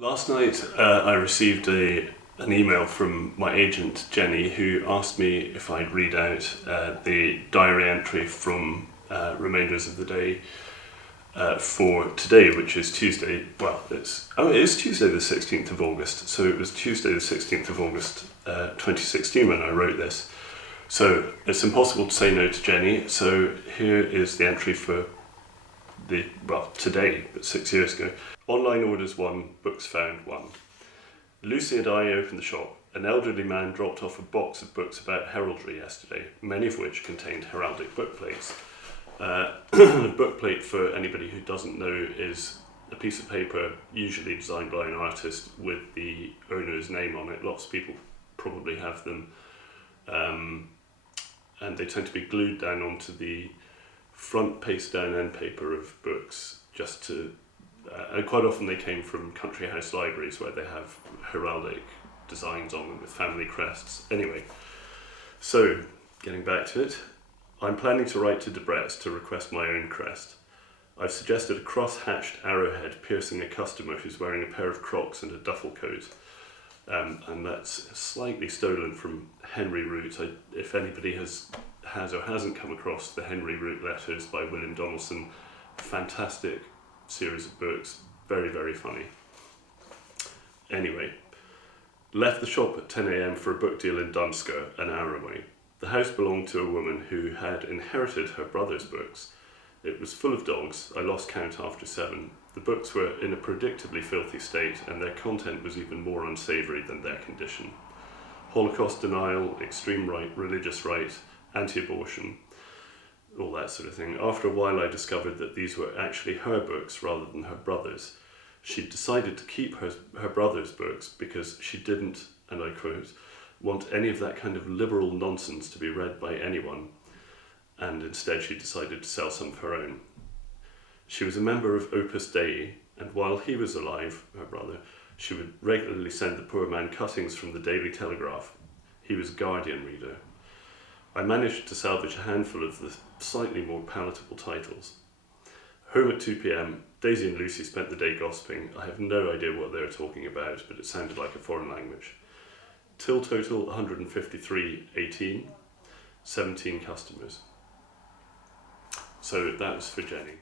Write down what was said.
Last night I received an email from my agent Jenny, who asked me if I'd read out the diary entry from Remainders of the Day for today, which is Tuesday. Well, it is Tuesday the 16th of August, so it was Tuesday the 16th of August 2016 when I wrote this. So it's impossible to say no to Jenny, so here is the entry for today, but 6 years ago. Online orders 1, books found 1. Lucy and I opened the shop. An elderly man dropped off a box of books about heraldry yesterday, many of which contained heraldic bookplates. A bookplate, for anybody who doesn't know, is a piece of paper usually designed by an artist with the owner's name on it. Lots of people probably have them, and they tend to be glued down onto the front paste down end paper of books, just to and quite often they came from country house libraries where they have heraldic designs on them with family crests. Anyway, so getting back to it, I'm planning to write to Debrett to request my own crest. I've suggested a cross-hatched arrowhead piercing a customer who's wearing a pair of Crocs and a duffel coat, and that's slightly stolen from Henry Root. If anybody has or hasn't come across the Henry Root letters by William Donaldson, fantastic series of books, very, very funny. Anyway, left the shop at 10 a.m. for a book deal in Dunsker, an hour away. The house belonged to a woman who had inherited her brother's books. It was full of dogs. I lost count after 7. The books were in a predictably filthy state, and their content was even more unsavoury than their condition. Holocaust denial, extreme right, religious right, anti-abortion, all that sort of thing. After a while I discovered that these were actually her books rather than her brother's. She'd decided to keep her brother's books because she didn't, and I quote, want any of that kind of liberal nonsense to be read by anyone, and instead she decided to sell some of her own. She was a member of Opus Dei, and while he was alive, her brother, she would regularly send the poor man cuttings from the Daily Telegraph. He was a Guardian reader. I managed to salvage a handful of the slightly more palatable titles. Home at 2 p.m, Daisy and Lucy spent the day gossiping. I have no idea what they were talking about, but it sounded like a foreign language. Till total 153.18, 17 customers. So that was for Jenny.